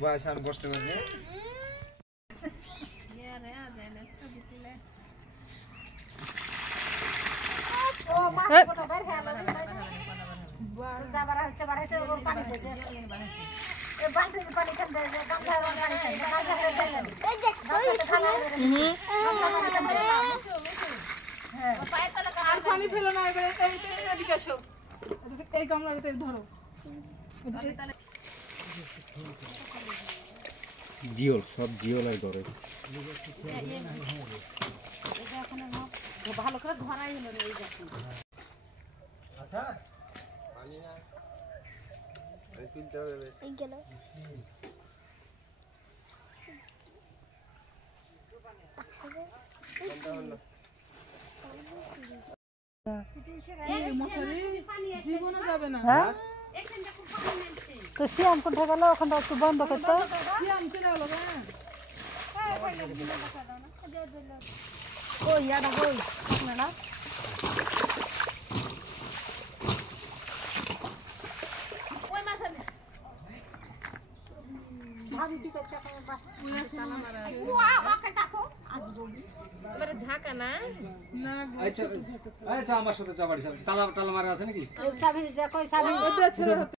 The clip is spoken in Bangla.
বয়স আর কষ্ট করবে পানি ফেলো না এদিকে আসো এই গামলাতে ধরো জিওল সব জিওলাই করে ভালো করে ধরাই হলো না এই গাছে আচ্ছা পানি না এই কিনতে হবে এই গেল জীবনে যাবে না তো সিয়াম কোথায় গেল ওখানটা একটু বন্ধ করতে সিয়াম চলে গেল ওই ইয়াটা ওই না ঝাঁকা না আচ্ছা আচ্ছা আমার সাথে চাবাড়ি তালা টালা মারা আছে নাকি